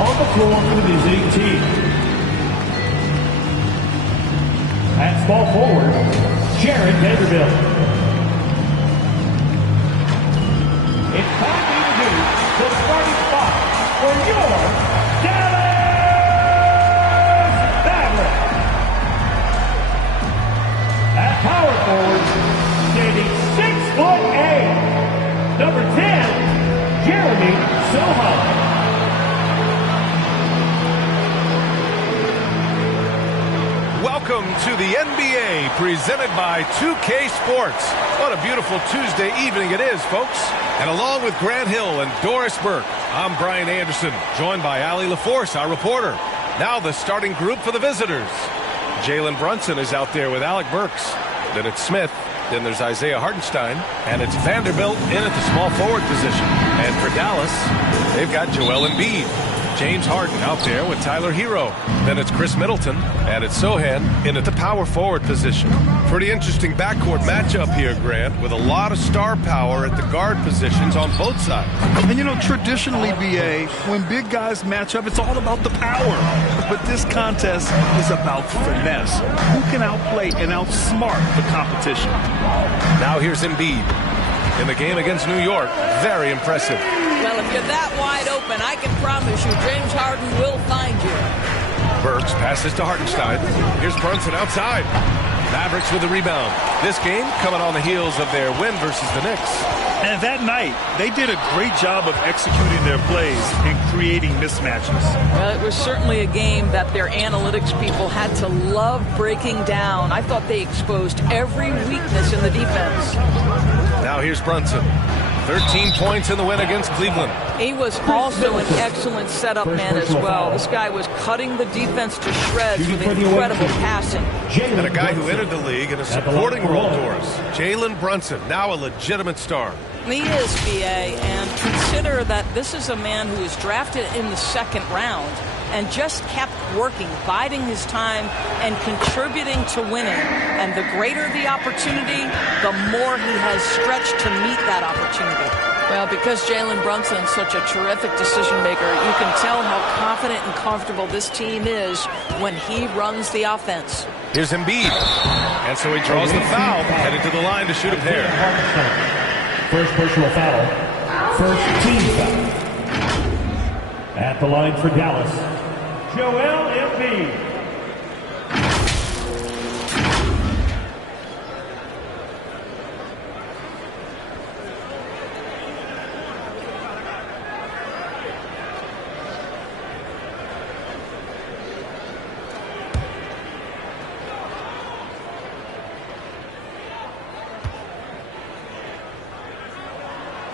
on the floor for the visiting team. At small forward, Jared Vanderbilt. It's time to introduce the starting spot for your Dallas Mavericks. At power forward, standing 6'8", number 10, Jeremy Sohan. Welcome to the NBA, presented by 2K Sports. What a beautiful Tuesday evening it is, folks. And along with Grant Hill and Doris Burke, I'm Brian Anderson, joined by Allie LaForce, our reporter. Now the starting group for the visitors. Jalen Brunson is out there with Alec Burks. Then it's Smith. Then there's Isaiah Hartenstein. And it's Vanderbilt in at the small forward position. And for Dallas, they've got Joel Embiid. James Harden out there with Tyler Hero. Then it's Chris Middleton, and it's Sohan in at the power forward position. Pretty interesting backcourt matchup here, Grant, with a lot of star power at the guard positions on both sides. And you know, traditionally, BA, when big guys match up, it's all about the power. But this contest is about finesse. Who can outplay and outsmart the competition? Now here's Embiid. In the game against New York, very impressive. Well, if you're that wide open, I can promise you James Harden will find you. Burks passes to Hartenstein. Here's Brunson outside. Mavericks with the rebound. This game coming on the heels of their win versus the Knicks. And that night, they did a great job of executing their plays and creating mismatches. Well, it was certainly a game that their analytics people had to love breaking down. I thought they exposed every weakness in the defense. Now here's Brunson. 13 points in the win against Cleveland. He was also an excellent setup man as well. This guy was cutting the defense to shreds with incredible passing. And a guy who entered the league in a supporting role, Doris. Jalen Brunson, now a legitimate star. He is, BA, and consider that this is a man who was drafted in the second round and just kept working, biding his time, and contributing to winning. And the greater the opportunity, the more he has stretched to meet that opportunity. Well, because Jalen Brunson's such a terrific decision maker, you can tell how confident and comfortable this team is when he runs the offense. Here's Embiid. And so he draws the foul, headed to the line to shoot a pair. First personal foul. First team foul. At the line for Dallas, Joel Embiid.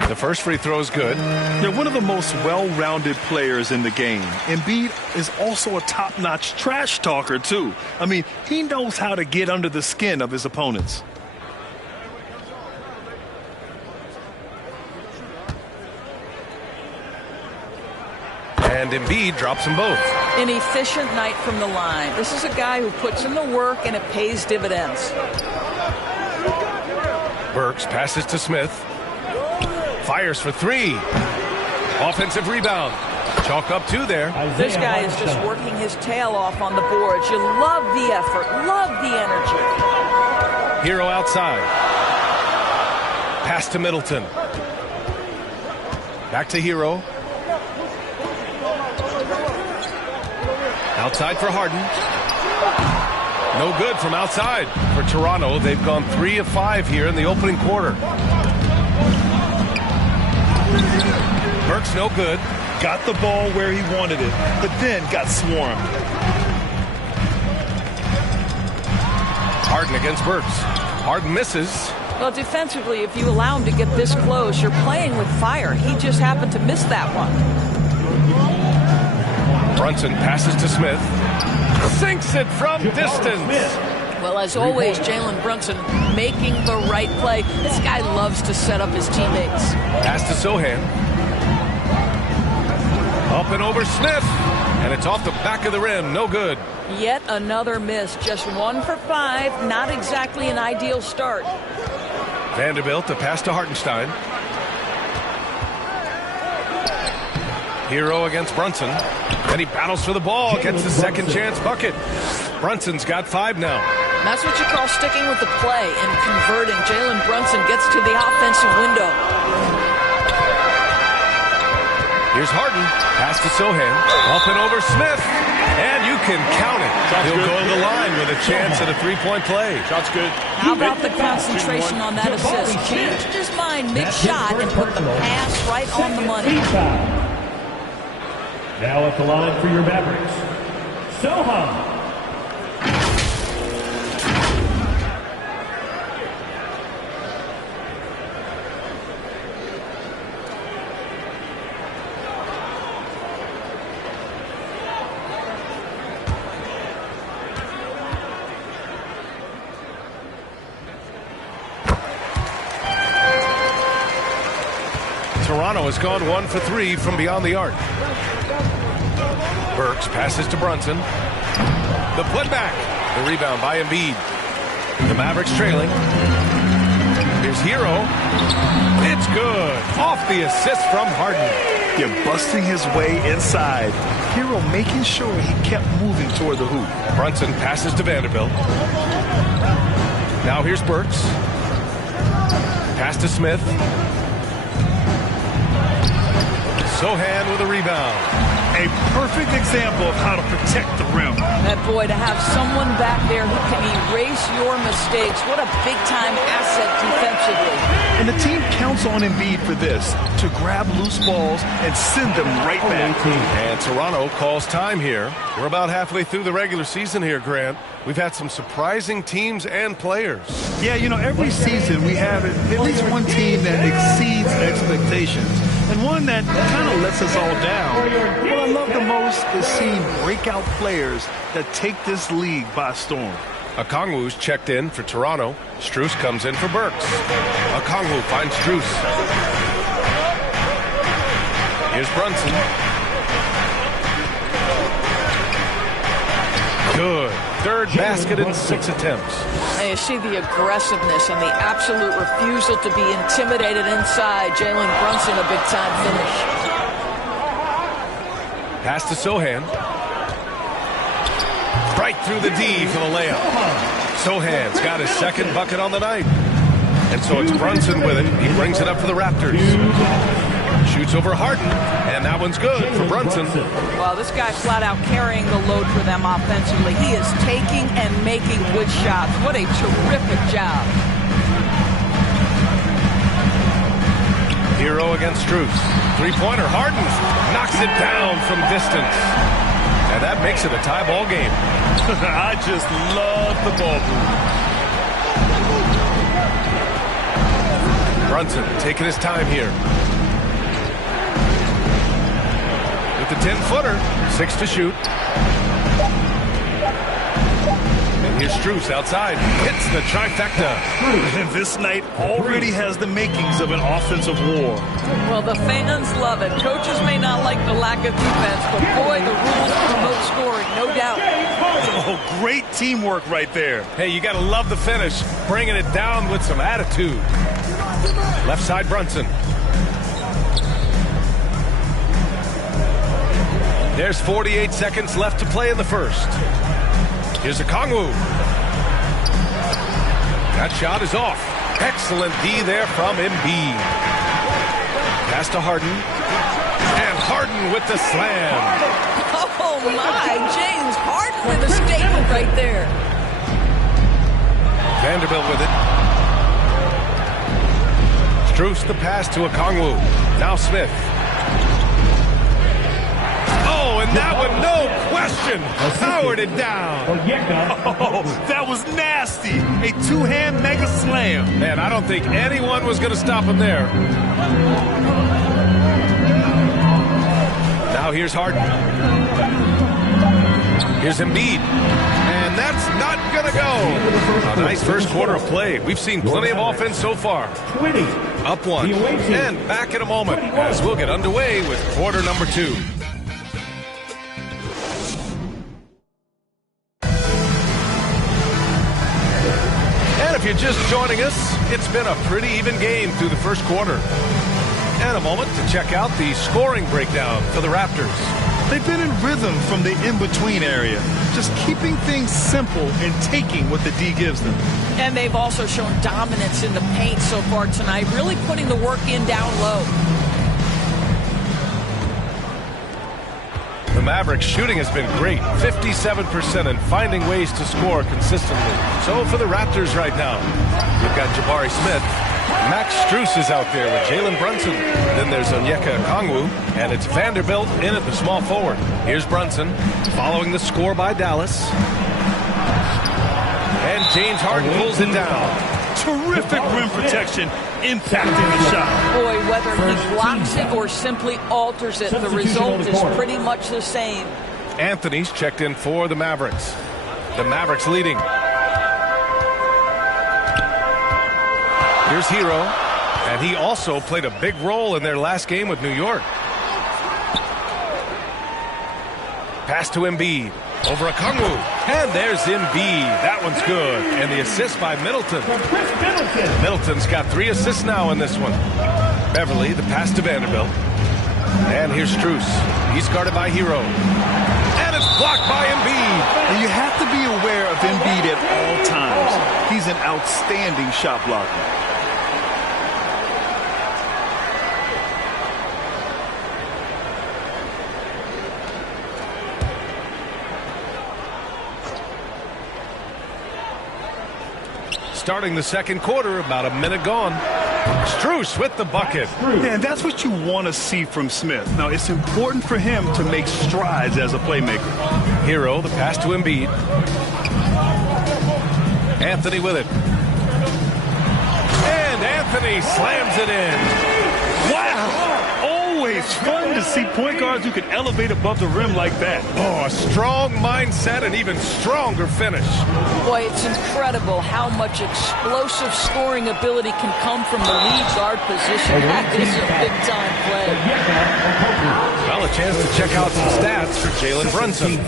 The first free throw is good. They're one of the most well-rounded players in the game. Embiid is also a top-notch trash talker, too. I mean, he knows how to get under the skin of his opponents. And Embiid drops them both. An efficient night from the line. This is a guy who puts in the work and it pays dividends. Burks passes to Smith. Fires for three. Offensive rebound. Chalk up two there. This guy is just working his tail off on the boards. You love the effort, love the energy. Hero outside. Pass to Middleton. Back to Hero. Outside for Harden. No good from outside for Toronto. They've gone 3 of 5 here in the opening quarter. Burks no good. Got the ball where he wanted it, but then got swarmed. Harden against Burks. Harden misses. Well, defensively, if you allow him to get this close, you're playing with fire. He just happened to miss that one. Brunson passes to Smith. Sinks it from distance. Well, as always, Jalen Brunson making the right play. This guy loves to set up his teammates. Pass to Sohan. Up and over Smith. And it's off the back of the rim. No good. Yet another miss. Just 1 for 5. Not exactly an ideal start. Vanderbilt, the pass to Hartenstein. Hero against Brunson. And he battles for the ball, gets the second chance bucket. Brunson's got 5 now. That's what you call sticking with the play and converting. Jalen Brunson gets to the offensive window. Here's Harden. Pass to Sohan. Up and over Smith. And you can count it. He'll go to the line with a chance at a three-point play. Shot's good. How about the concentration on that assist? Changed his mind mid-shot and put the pass right on the money. Now at the line for your Mavericks, Sohan. Toronto has gone 1 for 3 from beyond the arc. Burks passes to Brunson. The putback. The rebound by Embiid. The Mavericks trailing. Here's Hero. It's good. Off the assist from Harden. You're busting his way inside. Hero making sure he kept moving toward the hoop. Brunson passes to Vanderbilt. Now here's Burks. Pass to Smith. Sohan with a rebound. A perfect example of how to protect the rim. That boy, to have someone back there who can erase your mistakes. What a big-time asset defensively. And the team counts on Embiid for this, to grab loose balls and send them right back. And Toronto calls time here. We're about halfway through the regular season here, Grant. We've had some surprising teams and players. Yeah, you know, every season we have at least one team that exceeds expectations and one that kind of lets us all down. What I love the most is seeing breakout players that take this league by storm. Okongwu's checked in for Toronto. Strus comes in for Burks. Okongwu finds Strus. Here's Brunson. Good. Third basket in 6 attempts. And you see the aggressiveness and the absolute refusal to be intimidated inside. Jalen Brunson, a big-time finish. Pass to Sohan. Right through the D for the layup. Sohan's got his second bucket on the night. And so it's Brunson with it. He brings it up for the Raptors. Shoots over Harden. And that one's good for Brunson. Well, this guy flat out carrying the load for them offensively. He is taking and making good shots. What a terrific job. Hero against Strus. Three-pointer. Harden knocks it down from distance. And that makes it a tie ball game. I just love the ball move. Brunson taking his time here. With the 10-footer. 6 to shoot. And here's Strus outside. Hits the trifecta. And this night already has the makings of an offensive war. Well, the fans love it. Coaches may not like the lack of defense, but boy, the rules promote scoring, no doubt. Oh, great teamwork right there. Hey, you got to love the finish. Bringing it down with some attitude. Left side Brunson. There's 48 seconds left to play in the first. Here's Okongwu. That shot is off. Excellent D there from Embiid. Pass to Harden. And Harden with the slam. Oh, my. James Harden with a statement right there. Vanderbilt with it. Strus the pass to Okongwu. Now Smith. Oh, and that one, no question, powered it down. Oh, that was nasty. A two-hand mega slam. Man, I don't think anyone was going to stop him there. Now here's Harden. Here's Embiid. And that's not going to go. A nice first quarter of play. We've seen plenty of offense so far. 20. Up one. And back in a moment as we'll get underway with quarter number 2. And if you're just joining us, it's been a pretty even game through the first quarter. And a moment to check out the scoring breakdown for the Raptors. They've been in rhythm from the in-between area, just keeping things simple and taking what the D gives them. And they've also shown dominance in the paint so far tonight, really putting the work in down low. The Mavericks shooting has been great, 57%, and finding ways to score consistently. So for the Raptors right now, we've got Jabari Smith. Max Strus is out there with Jalen Brunson. Then there's Onyeka Okongwu, and it's Vanderbilt in at the small forward. Here's Brunson, following the score by Dallas. And James Harden pulls it down. Terrific rim protection, impacting the shot. Boy, whether he blocks it or simply alters it, the result is pretty much the same. Anthony's checked in for the Mavericks. The Mavericks leading. Here's Hero, and he also played a big role in their last game with New York. Pass to Embiid, over Okongwu, and there's Embiid. That one's good, and the assist by Middleton. Middleton's got 3 assists now in this one. Beverly, the pass to Vanderbilt. And here's Strus. He's guarded by Hero. And it's blocked by Embiid. And you have to be aware of Embiid at all times. He's an outstanding shot blocker. Starting the second quarter, about a minute gone. Strus with the bucket. Yeah, and that's what you want to see from Smith. Now, it's important for him to make strides as a playmaker. Hero, the pass to Embiid. Anthony with it. And Anthony slams it in. Wow! Always fun to see point guards who can elevate above the rim like that. Oh, a strong mindset and even stronger finish. Boy, it's incredible how much explosive scoring ability can come from the lead guard position. That is a big-time play. Well, a chance to check out some stats for Jalen Brunson.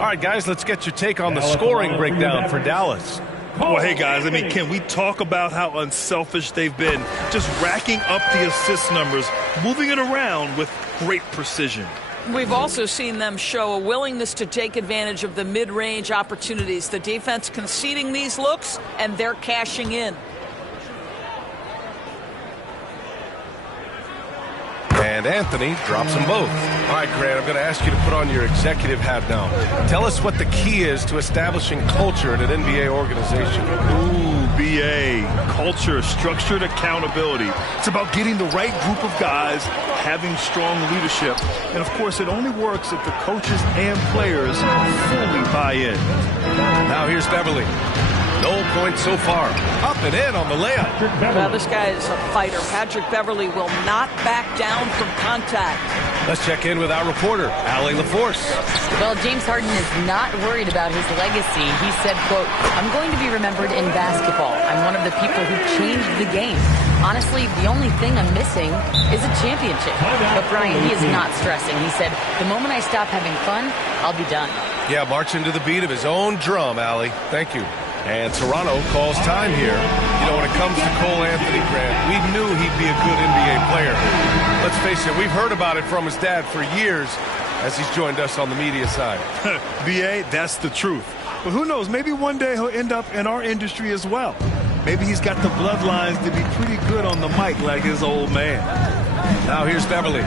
All right, guys, let's get your take on the scoring breakdown for Dallas. Well, hey, guys, I mean, can we talk about how unselfish they've been? Just racking up the assist numbers, moving it around with great precision. We've also seen them show a willingness to take advantage of the mid-range opportunities. The defense conceding these looks, and they're cashing in. And Anthony drops them both. All right, Grant, I'm going to ask you to put on your executive hat now. Tell us what the key is to establishing culture at an NBA organization. Ooh, BA. Culture, structured accountability. It's about getting the right group of guys, having strong leadership. And, of course, it only works if the coaches and players fully buy in. Now here's Beverly. No points so far. Up and in on the layup. Well, this guy is a fighter. Patrick Beverly will not back down from contact. Let's check in with our reporter, Allie LaForce. Well, James Harden is not worried about his legacy. He said, quote, "I'm going to be remembered in basketball. I'm one of the people who changed the game. Honestly, the only thing I'm missing is a championship." But Brian, he is not stressing. He said, "The moment I stop having fun, I'll be done." Yeah, marching to the beat of his own drum, Allie. Thank you. And Toronto calls time here. You know, when it comes to Cole Anthony, Grant, we knew he'd be a good NBA player. Let's face it, we've heard about it from his dad for years as he's joined us on the media side. BA, that's the truth. But who knows, maybe one day he'll end up in our industry as well. Maybe he's got the bloodlines to be pretty good on the mic like his old man. Now here's Beverly.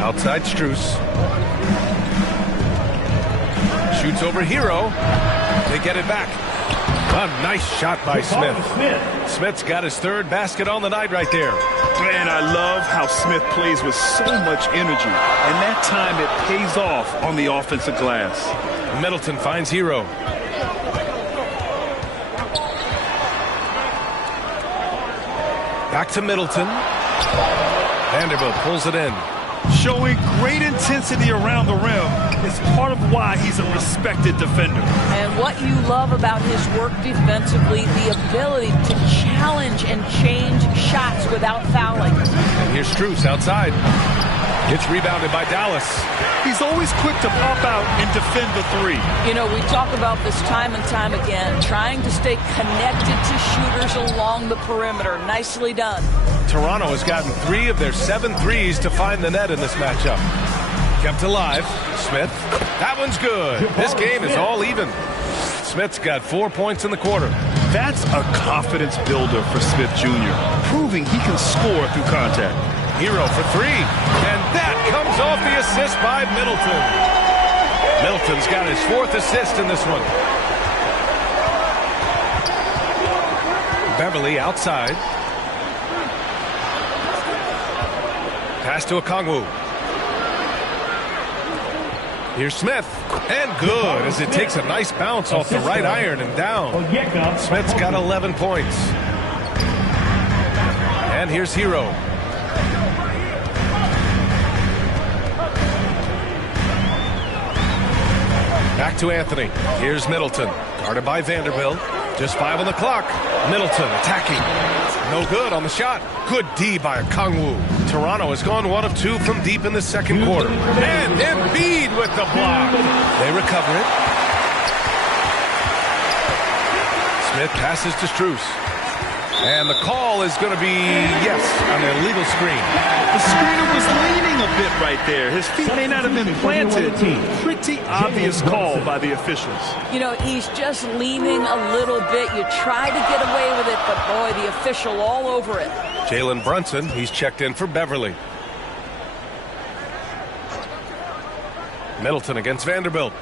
Outside Strus. Shoots over Hero. They get it back. A nice shot by Smith. Smith's got his third basket on the night right there. Man, I love how Smith plays with so much energy. And that time it pays off on the offensive glass. Middleton finds Hero. Back to Middleton. Vanderbilt pulls it in. Showing great intensity around the rim is part of why he's a respected defender. And what you love about his work defensively, the ability to challenge and change shots without fouling. And here's Strus outside. It's rebounded by Dallas. He's always quick to pop out and defend the three. You know, we talk about this time and time again, trying to stay connected to shooters along the perimeter. Nicely done. Toronto has gotten 3 of their 7 threes to find the net in this matchup. Kept alive. Smith. That one's good. This game is all even. Smith's got 4 points in the quarter. That's a confidence builder for Smith Jr., proving he can score through contact. Hero for 3. And that comes off the assist by Middleton. Middleton's got his 4th assist in this one. Beverly outside. Pass to Okongwu. Here's Smith. And good as it takes a nice bounce off the right iron and down. Smith's got 11 points. And here's Hero. Back to Anthony. Here's Middleton. Guarded by Vanderbilt. Just 5 on the clock. Middleton attacking. No good on the shot. Good D by Okongwu. Toronto has gone 1 of 2 from deep in the second quarter. And Embiid with the block. They recover it. Smith passes to Strus. And the call is going to be, yes, an illegal screen. The screener was leaning a bit right there. His feet may not have been planted. Pretty obvious call by the officials. You know, he's just leaning a little bit. You try to get away with it, but boy, the official all over it. Jalen Brunson, he's checked in for Beverly. Middleton against Vanderbilt.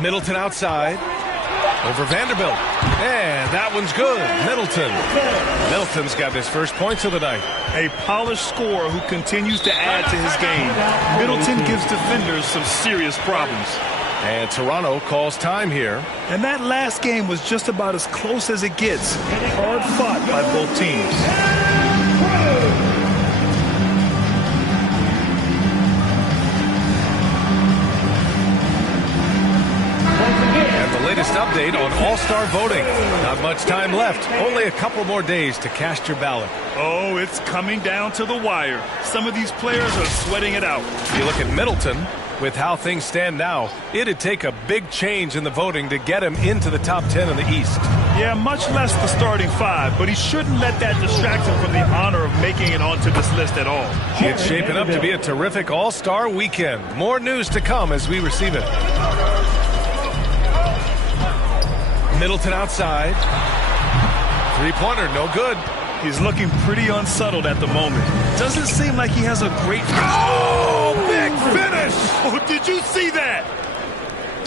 Middleton outside. Over Vanderbilt. And that one's good. Middleton's got his first points of the night. A polished scorer who continues to add to his game. Middleton gives defenders some serious problems. And Toronto calls time here. And that last game was just about as close as it gets. Hard fought by both teams. Latest update on All-Star voting. Not much time left. Only a couple more days to cast your ballot. Oh, it's coming down to the wire. Some of these players are sweating it out. You look at Middleton. With how things stand now, it'd take a big change in the voting to get him into the top 10 in the East. Yeah, much less the starting 5, but he shouldn't let that distract him from the honor of making it onto this list at all. It's shaping up to be a terrific All-Star weekend. More news to come as we receive it. Middleton outside. Three-pointer, no good. He's looking pretty unsettled at the moment. Doesn't seem like he has a great... Oh, big finish! Oh, did you see that?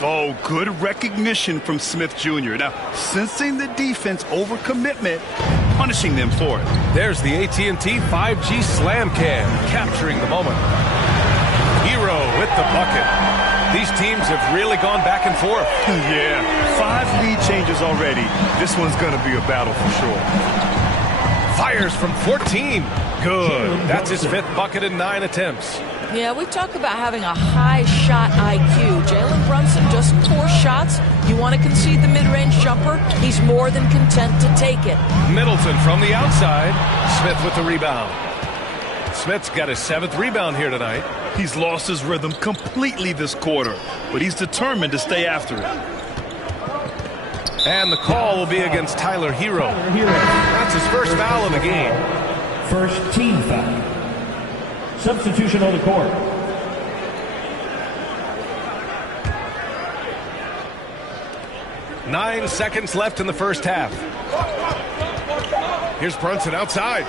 Oh, good recognition from Smith Jr. Now, sensing the defense overcommitment, punishing them for it. There's the AT&T 5G Slam Cam, capturing the moment. Hero with the bucket. These teams have really gone back and forth. Yeah, 5 lead changes already. This one's going to be a battle for sure. Fires from 14. Good. That's his 5th bucket in 9 attempts. Yeah, we talk about having a high shot IQ. Jalen Brunson, just 4 shots. You want to concede the mid-range jumper? He's more than content to take it. Middleton from the outside. Smith with the rebound. Smith's got his 7th rebound here tonight. He's lost his rhythm completely this quarter, but he's determined to stay after it. And the call will be against Tyler Hero. That's his first foul of the game. First team foul. Substitution on the court. Nine seconds left in the first half. Here's Brunson outside.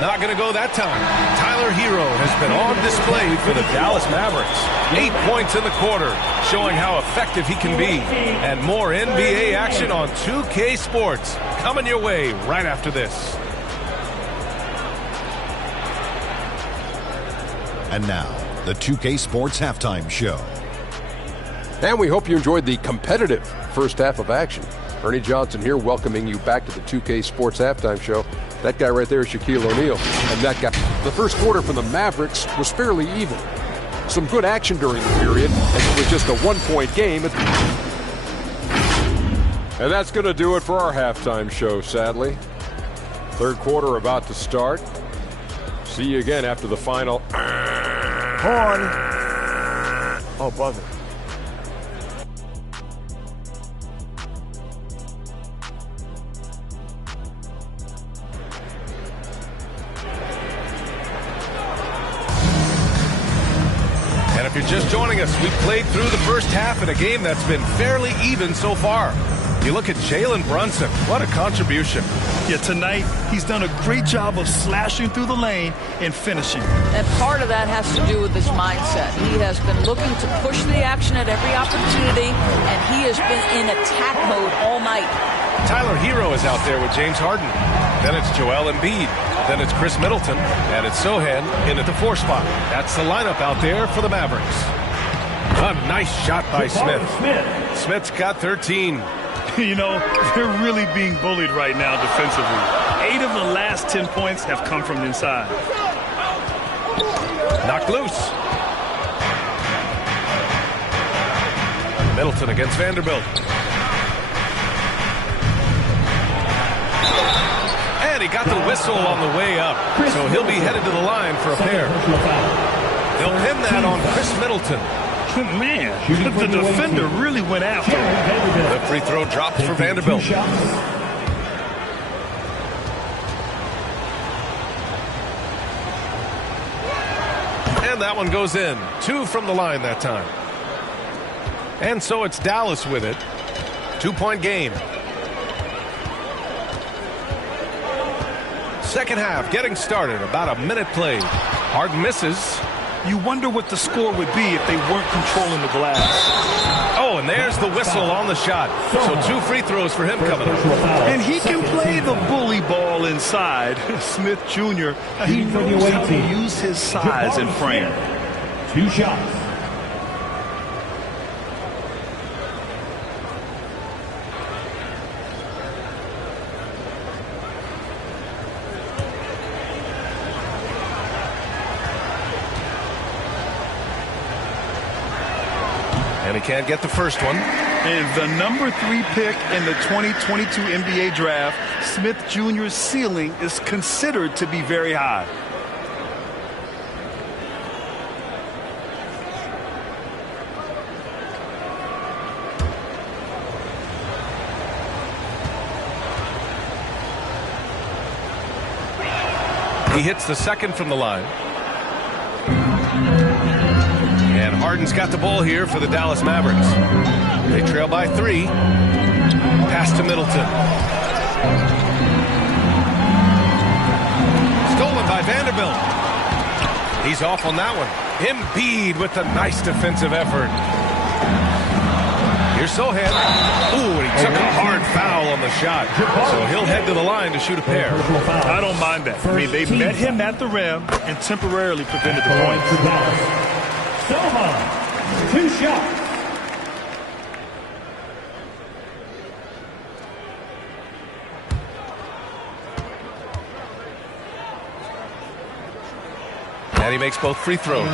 Not going to go that time. Tyler Hero has been on display for the Dallas Mavericks. 8 points in the quarter, showing how effective he can be. And more NBA action on 2K Sports coming your way right after this. And now, the 2K Sports Halftime Show. And we hope you enjoyed the competitive first half of action. Ernie Johnson here, welcoming you back to the 2K Sports Halftime Show. That guy right there is Shaquille O'Neal. And that guy, the first quarter from the Mavericks was fairly even. Some good action during the period, and it was just a 1-point game. And that's going to do it for our halftime show, sadly. Third quarter about to start. See you again after the final. Horn. Oh, buzzer. And if you're just joining us, we played through the first half in a game that's been fairly even so far. You look at Jalen Brunson. What a contribution. Yeah, tonight he's done a great job of slashing through the lane and finishing. And part of that has to do with his mindset. He has been looking to push the action at every opportunity, and he has been in attack mode all night. Tyler Hero is out there with James Harden. Then it's Joel Embiid. Then it's Chris Middleton. And it's Sohan in at the 4 spot. That's the lineup out there for the Mavericks. A nice shot by Smith. Smith's got 13. You know, they're really being bullied right now defensively. 8 of the last 10 points have come from inside. Knocked loose. Middleton against Vanderbilt. And he got the whistle on the way up. So he'll be headed to the line for a pair. They'll pin that on Chris Middleton. Man, the defender really went after him. The free throw drops for Vanderbilt. And that one goes in. 2 from the line that time. And so it's Dallas with it. 2-point game. Second half getting started. About a minute played. Harden misses. You wonder what the score would be if they weren't controlling the glass. Oh, and there's the whistle on the shot. So 2 free throws for him coming up. And he can play the bully ball inside. Smith Jr., he knows how to use his size and frame. 2 shots. And he can't get the first one. And the number 3 pick in the 2022 NBA draft, Smith Jr.'s ceiling is considered to be very high. He hits the second from the line. And Harden's got the ball here for the Dallas Mavericks. They trail by 3. Pass to Middleton. Stolen by Vanderbilt. He's off on that one. Embiid with a nice defensive effort. Here's Sohan. Ooh, and he took a hard foul on the shot. So he'll head to the line to shoot a pair. I don't mind that. I mean, they met him at the rim and temporarily prevented the points. Sohan, 2 shots. And he makes both free throws.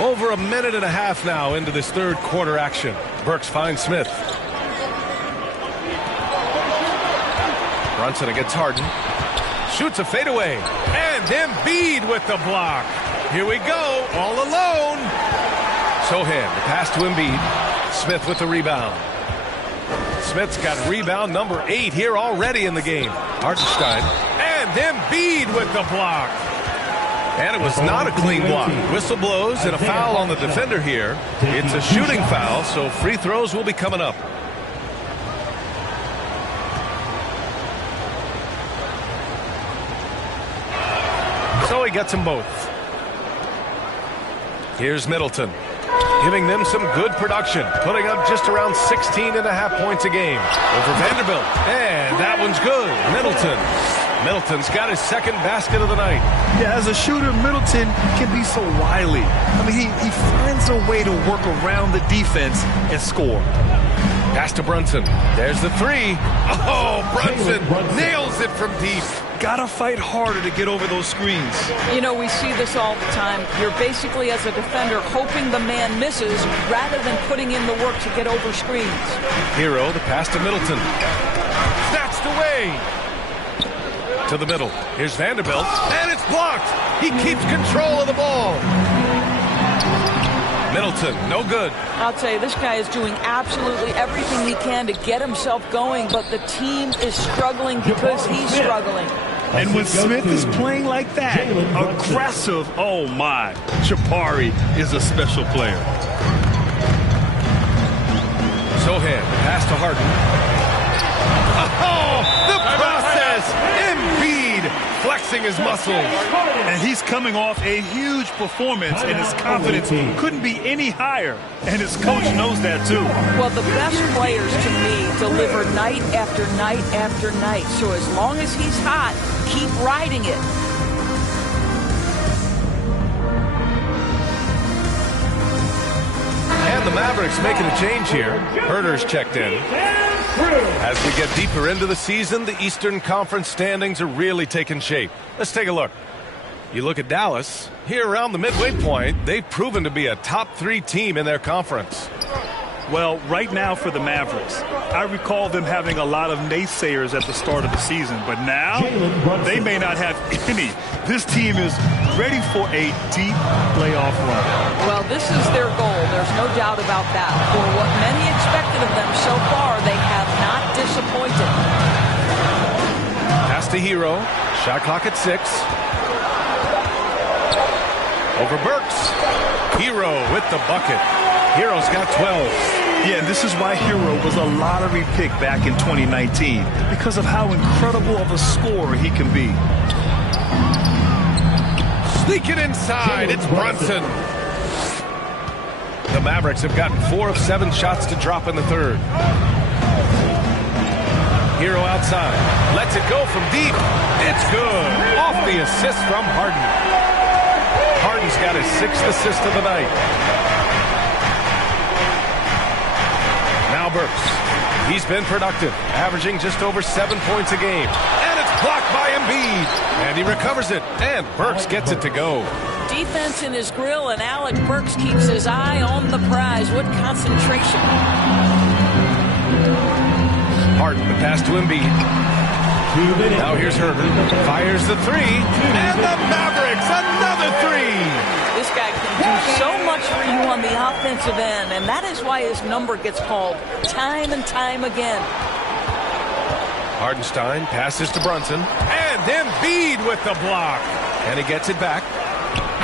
Over a minute and a half now into this third quarter action. Burks finds Smith. Brunson against Harden. Shoots a fadeaway. And Embiid with the block. Here we go, all alone. Sohan, the pass to Embiid. Smith with the rebound. Smith's got rebound number 8 here already in the game. Hartenstein. And Embiid with the block. And it was not a clean block. Whistle blows and a foul on the defender here. It's a shooting foul, so free throws will be coming up. So he gets them both. Here's Middleton, giving them some good production, putting up just around 16.5 points a game over Vanderbilt. And that one's good. Middleton's got his second basket of the night. Yeah, as a shooter, Middleton can be so wily. I mean, he finds a way to work around the defense and score. Pass to Brunson. There's the 3. Oh, Brunson nails it from deep. Gotta fight harder to get over those screens. You know, we see this all the time. You're basically, as a defender, hoping the man misses rather than putting in the work to get over screens. Hero, the pass to Middleton. Snatched away. To the middle. Here's Vanderbilt. And it's blocked. He keeps control of the ball. Middleton, no good. I'll tell you, this guy is doing absolutely everything he can to get himself going, but the team is struggling because he's struggling. And when Smith is playing like that, aggressive, oh my, Jabari is a special player. Sohan, pass to Harden. Oh, the process! Embiid flexing his muscles. And he's coming off a huge performance, and his confidence couldn't be any higher. And his coach knows that, too. Well, the best players, to me, deliver night after night after night. So as long as he's hot, keep riding it. And the Mavericks making a change here. Herder's checked in. As we get deeper into the season, the Eastern Conference standings are really taking shape. Let's take a look. You look at Dallas. Here around the midway point, they've proven to be a top 3 team in their conference. Well, right now for the Mavericks, I recall them having a lot of naysayers at the start of the season, but now they may not have any. This team is ready for a deep playoff run. Well, this is their goal. There's no doubt about that. For what many expected of them so far, they have not disappointed. Pass to Hero. Shot clock at 6. Over Burks. Hero with the bucket. Hero's got 12. Yeah, and this is why Hero was a lottery pick back in 2019, because of how incredible of a scorer he can be. Sneaking inside, it's Brunson. The Mavericks have gotten 4 of 7 shots to drop in the third. Hero outside, lets it go from deep. It's good. Off the assist from Harden. Harden's got his 6th assist of the night. Now Burks. He's been productive, averaging just over 7 points a game. And it's blocked by Embiid. And he recovers it. And Burks gets it to go. Defense in his grill, and Alec Burks keeps his eye on the prize. What concentration. Harden, the pass to Embiid. Now here's Herder. Fires the 3. And the Mavericks, another 3. This guy can do so much for you on the offensive end, and that is why his number gets called time and time again. Hardenstein passes to Brunson. And Embiid with the block. And he gets it back.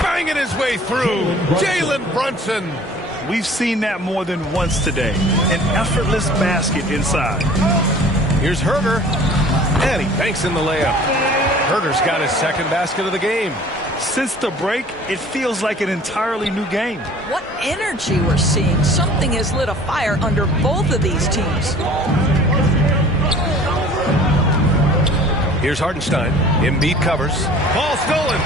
Banging his way through. Jalen Brunson. We've seen that more than once today. An effortless basket inside. Here's Herder. And he banks in the layup. Herder's got his 2nd basket of the game. Since the break, it feels like an entirely new game. What energy we're seeing. Something has lit a fire under both of these teams. Here's Hardenstein. Embiid covers. Ball stolen.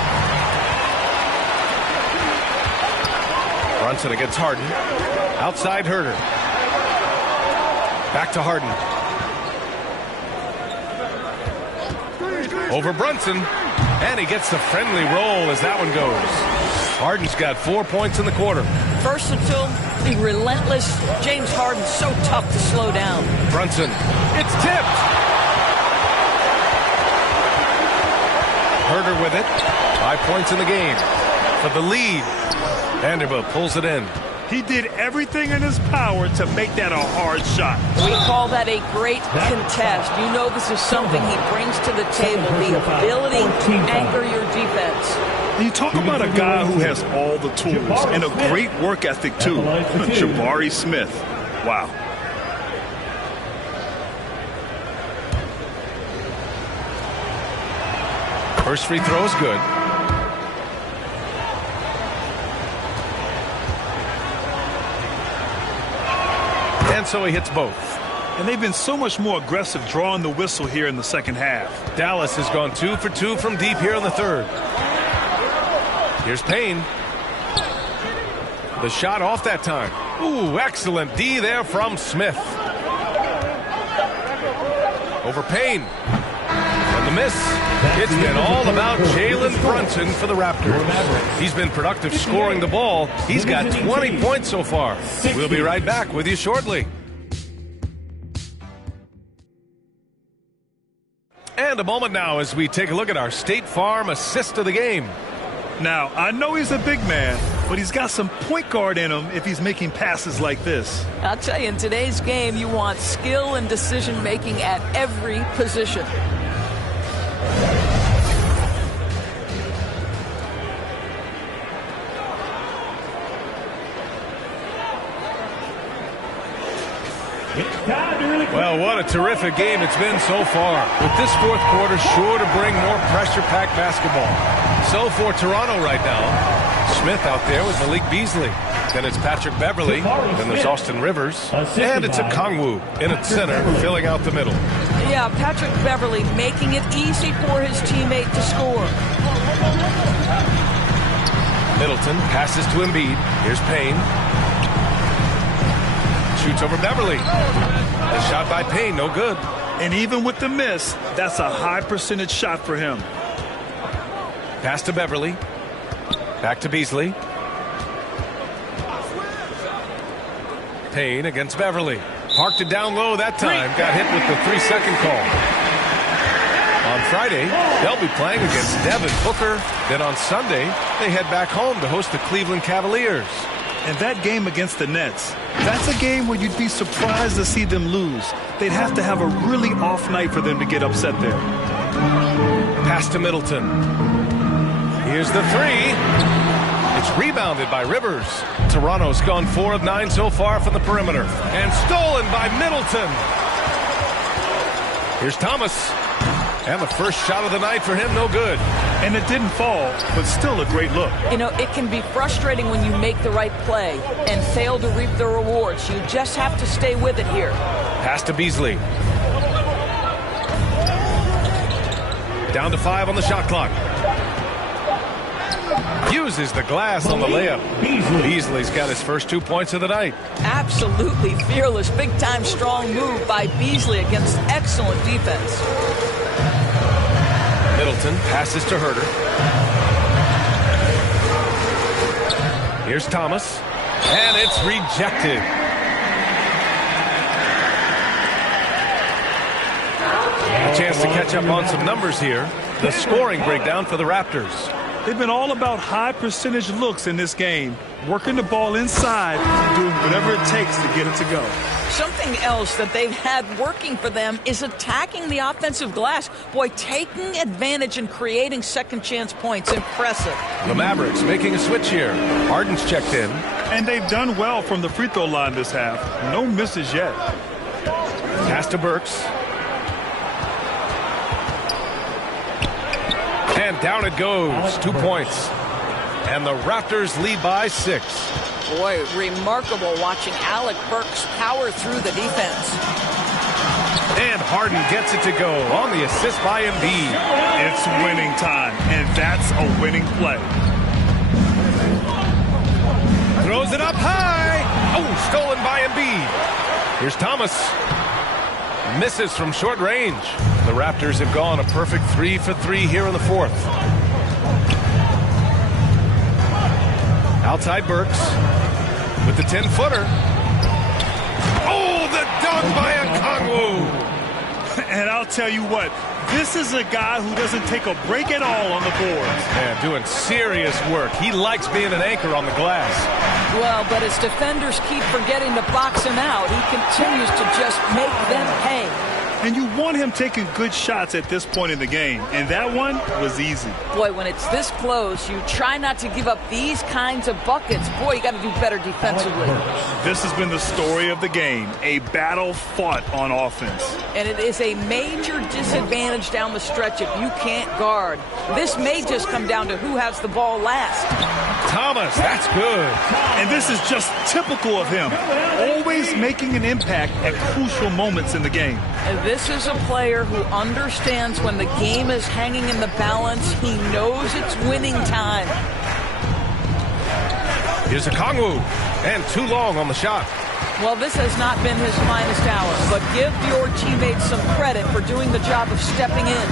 Brunson against Harden. Outside Herder. Back to Harden. Over Brunson. And he gets the friendly roll as that one goes. Harden's got 4 points in the quarter. Versatile, the relentless James Harden, so tough to slow down. Brunson. It's tipped. Herder with it. 5 points in the game. For the lead. Vanderbilt pulls it in. He did everything in his power to make that a hard shot. We call that a great contest. You know this is something he brings to the table, the ability to anchor your defense. And you talk about a guy who has all the tools and a great work ethic, too. Jabari Smith. Wow. First free throw is good. And so he hits both. And they've been so much more aggressive drawing the whistle here in the second half. Dallas has gone 2 for 2 from deep here in the third. Here's Payne. The shot off that time. Ooh, excellent D there from Smith. Over Payne. And the miss. It's been all about Jalen Brunson for the Raptors. He's been productive scoring the ball. He's got 20 points so far. We'll be right back with you shortly. And a moment now as we take a look at our State Farm assist of the game. Now, I know he's a big man, but he's got some point guard in him if he's making passes like this. I'll tell you, in today's game, you want skill and decision-making at every position. Well, what a terrific game it's been so far. With this fourth quarter sure to bring more pressure-packed basketball. So for Toronto right now, Smith out there with Malik Beasley. Then it's Patrick Beverly. Then there's Austin Rivers. And it's Okongwu in at center, filling out the middle. Yeah, Patrick Beverly making it easy for his teammate to score. Middleton passes to Embiid. Here's Payne. Shoots over Beverly. The shot by Payne, no good. And even with the miss, that's a high percentage shot for him. Pass to Beverly. Back to Beasley. Payne against Beverly. Parked it down low that time. Got hit with the 3-second call. On Friday, they'll be playing against Devin Booker. Then on Sunday, they head back home to host the Cleveland Cavaliers. And that game against the Nets, that's a game where you'd be surprised to see them lose. They'd have to have a really off night for them to get upset there. Pass to Middleton. Here's the three. It's rebounded by Rivers. Toronto's gone 4 of 9 so far from the perimeter. And stolen by Middleton. Here's Thomas. And the first shot of the night for him, no good. And it didn't fall, but still a great look. You know, it can be frustrating when you make the right play and fail to reap the rewards. You just have to stay with it here. Pass to Beasley. Down to 5 on the shot clock. Uses the glass on the layup. Beasley's got his first 2 points of the night. Absolutely fearless, big-time strong move by Beasley against excellent defense. Middleton passes to Herter. Here's Thomas. And it's rejected. A chance to catch up on some numbers here. The scoring breakdown for the Raptors. They've been all about high percentage looks in this game, working the ball inside and doing whatever it takes to get it to go. Something else that they've had working for them is attacking the offensive glass. Boy, taking advantage and creating second chance points. Impressive. The Mavericks making a switch here. Harden's checked in. And they've done well from the free throw line this half. No misses yet. Pass to Burks. And down it goes. 2 points. And the Raptors lead by 6. Boy, remarkable watching Alec Burks power through the defense. And Harden gets it to go on the assist by Embiid. It's winning time, and that's a winning play. Throws it up high. Oh, stolen by Embiid. Here's Thomas. Misses from short range. The Raptors have gone a perfect 3 for 3 here in the fourth. Outside Burks with the 10-footer. Oh, the dunk by Okongwu. And I'll tell you what, this is a guy who doesn't take a break at all on the boards. Yeah, doing serious work. He likes being an anchor on the glass. Well, but as defenders keep forgetting to box him out, he continues to just make them pay. And you want him taking good shots at this point in the game. And that one was easy. Boy, when it's this close, you try not to give up these kinds of buckets. Boy, you got to do better defensively. This has been the story of the game. A battle fought on offense. And it is a major disadvantage down the stretch if you can't guard. This may just come down to who has the ball last. Thomas, that's good. And this is just typical of him. Always making an impact at crucial moments in the game. And this is a player who understands when the game is hanging in the balance. He knows it's winning time. Here's Okongwu. And too long on the shot. Well, this has not been his finest hour, but give your teammates some credit for doing the job of stepping in.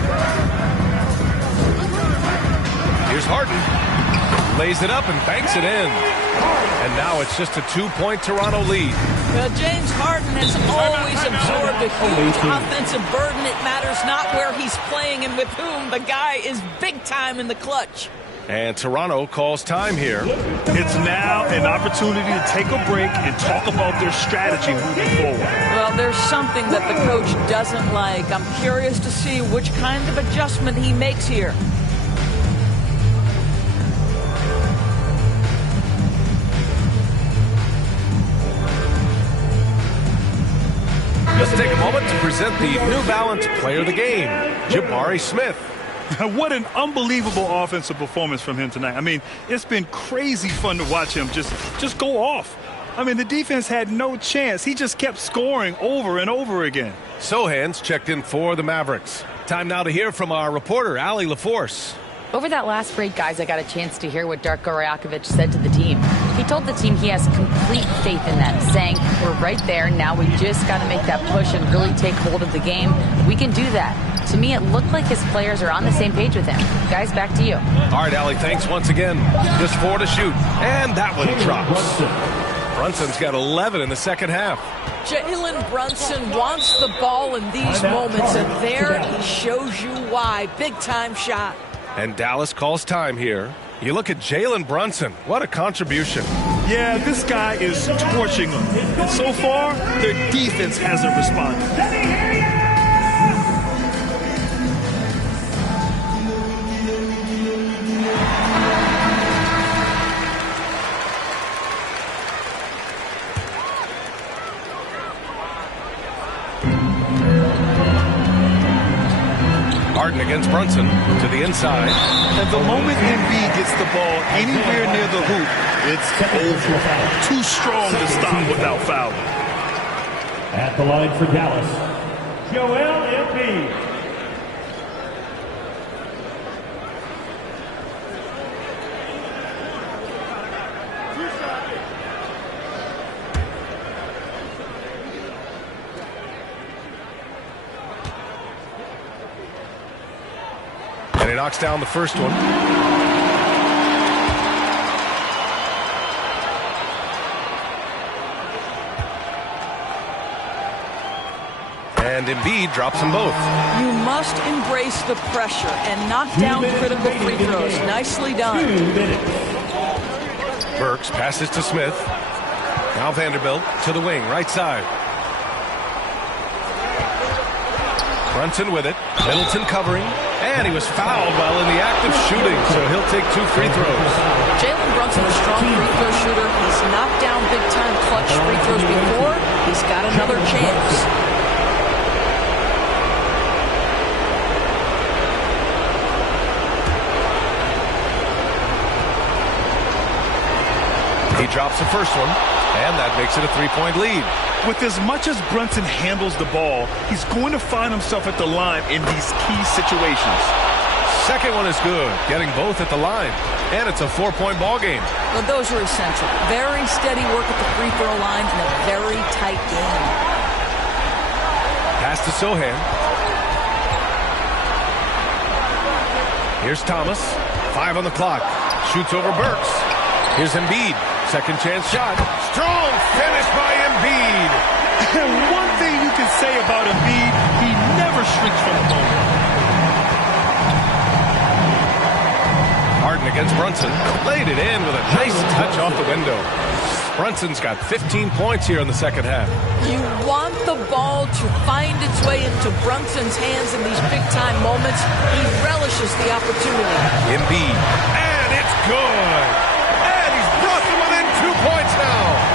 Here's Harden. lays it up and banks it in. And now it's just a 2-point Toronto lead. Well, James Harden has always absorbed a huge offensive burden. It matters not where he's playing and with whom. The guy is big time in the clutch. And Toronto calls time here. It's now an opportunity to take a break and talk about their strategy moving forward. Well, there's something that the coach doesn't like. I'm curious to see which kind of adjustment he makes here. Let's take a moment to present the New Balance Player of the Game, Jabari Smith. What an unbelievable offensive performance from him tonight. I mean, it's been crazy fun to watch him just go off. I mean, the defense had no chance. He just kept scoring over and over again. Sohan's checked in for the Mavericks. Time now to hear from our reporter, Allie LaForce. Over that last break, guys, I got a chance to hear what Darko Rajakovic said to the team. He told the team he has complete faith in them, saying, we're right there, now we just got to make that push and really take hold of the game. We can do that. To me, it looked like his players are on the same page with him. Guys, back to you. All right, Allie, thanks once again. Just 4 to shoot, and that one drops. Brunson's got 11 in the second half. Jalen Brunson wants the ball in these moments, and there he shows you why. Big-time shot. And Dallas calls time here. You look at Jalen Brunson. What a contribution. Yeah, this guy is torching them. And so far, their defense hasn't responded. Harden against Brunson to the inside. And the moment Embiid gets the ball anywhere near the hoop, it's over. Too strong to stop without fouling. At the line for Dallas, Joel Embiid. And he knocks down the first one. And Embiid drops them both. You must embrace the pressure and knock down critical free throws. Nicely done. Burks passes to Smith. Now Vanderbilt to the wing, right side. Brunson with it. Middleton covering. And he was fouled while in the act of shooting, so he'll take 2 free throws. Jalen Brunson, a strong free throw shooter. He's knocked down big-time clutch free throws before. He's got another chance. He drops the first one, and that makes it a 3-point lead. With as much as Brunson handles the ball, he's going to find himself at the line in these key situations. Second one is good, getting both at the line. And it's a 4-point ball game. Well, those are essential. Very steady work at the free throw line and a very tight game. Pass to Sohan. Here's Thomas. 5 on the clock. Shoots over Burks. Here's Embiid. Second chance shot. Strong finish by Embiid. And one thing you can say about Embiid, he never shrinks from the moment. Harden against Brunson. Laid it in with a nice touch off the window. Brunson's got 15 points here in the second half. You want the ball to find its way into Brunson's hands in these big-time moments. He relishes the opportunity. Embiid. And it's good. And he's brought them within 2 points now.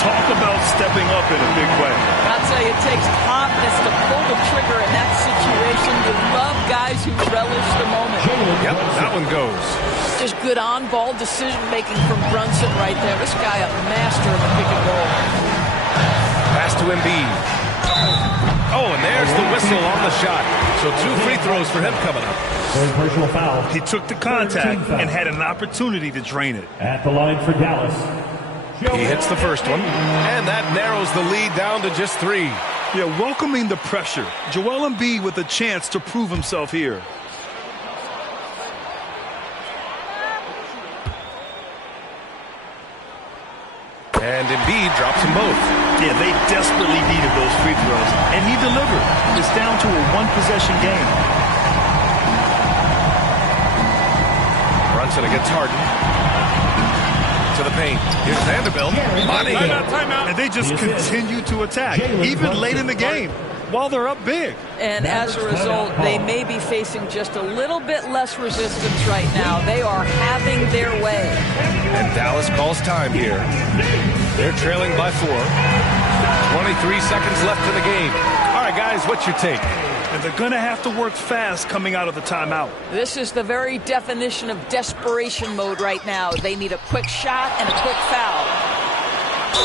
Talk about stepping up in a big way. I'll tell you, it takes confidence to pull the trigger in that situation. You love guys who relish the moment. Yep, that one goes. Just good on-ball decision-making from Brunson right there. This guy a master of the pick and roll. Pass to Embiid. Oh, and there's the whistle on the shot. So 2 free throws for him coming up. Third personal foul. He took the contact and had an opportunity to drain it. At the line for Dallas, He hits the first one, and that narrows the lead down to just 3. Yeah, welcoming the pressure. Joel Embiid with a chance to prove himself here. Embiid drops them both. Yeah, they desperately needed those free throws, and he delivered. It's down to a one-possession game. Brunson against Harden. To the paint. Here's Vanderbilt. Money. And they just continue to attack, even late in the game, while they're up big. And as a result, they may be facing just a little bit less resistance right now. They are having their way. And Dallas calls time here. They're trailing by 4. 23 seconds left in the game. All right, guys, what's your take? And they're going to have to work fast coming out of the timeout. This is the very definition of desperation mode right now. They need a quick shot and a quick foul.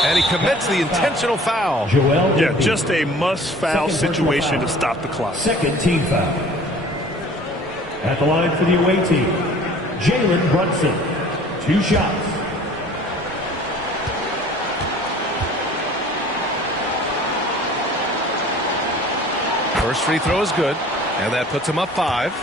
And he commits the intentional foul. Yeah, just a must-foul situation to stop the clock. Second team foul. At the line for the away team, Jalen Brunson. 2 shots. First free throw is good, and that puts him up 5.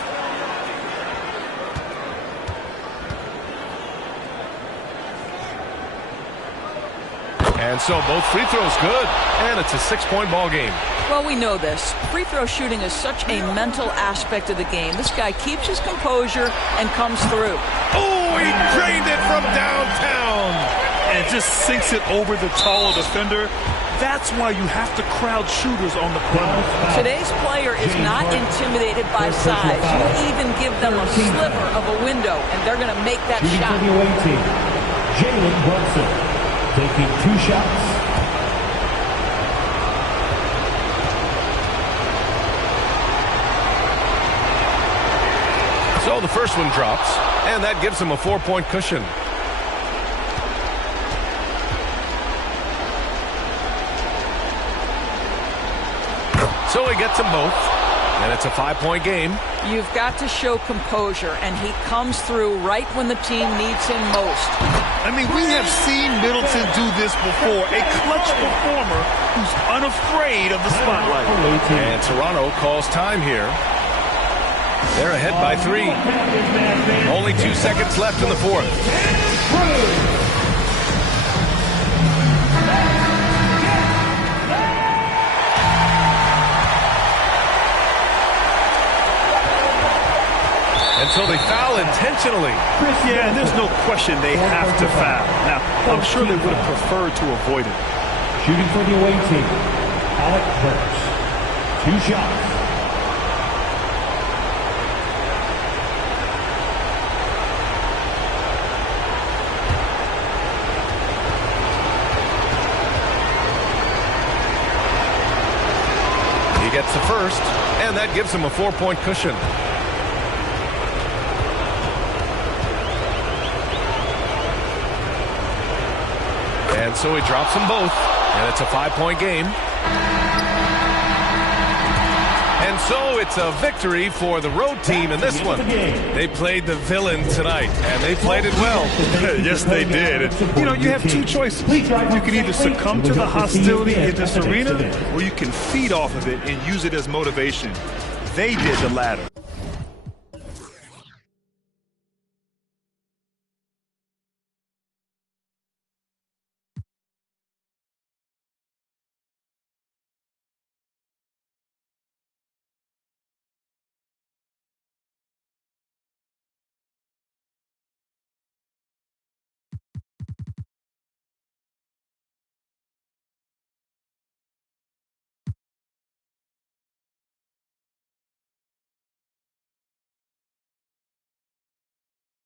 And so both free throws good, and it's a 6-point ball game. Well, we know this. Free throw shooting is such a mental aspect of the game. This guy keeps his composure and comes through. Oh, he drained it from downtown. And just sinks it over the taller defender. That's why you have to crowd shooters on the perimeter. Today's player is not intimidated by size. You even give them a sliver of a window, and they're going to make that shot. For the away team, Jalen Brunson taking 2 shots. So the first one drops, and that gives him a 4-point cushion. So he gets them both, and it's a 5-point game. You've got to show composure, and he comes through right when the team needs him most. I mean, we have seen Middleton do this before. A clutch performer who's unafraid of the spotlight. And Toronto calls time here. They're ahead by 3. Only 2 seconds left in the 4th. And so they foul intentionally. Yeah, and there's no question they have to foul. Now, I'm sure they would have preferred to avoid it. Shooting for the away team, Alec Burks. 2 shots. He gets the first, and that gives him a 4-point cushion. And so he drops them both, and it's a 5-point game. And so it's a victory for the road team in this one. They played the villain tonight, and they played it well. Yes, they did. And, you know, you have 2 choices. You can either succumb to the hostility in this arena, or you can feed off of it and use it as motivation. They did the latter.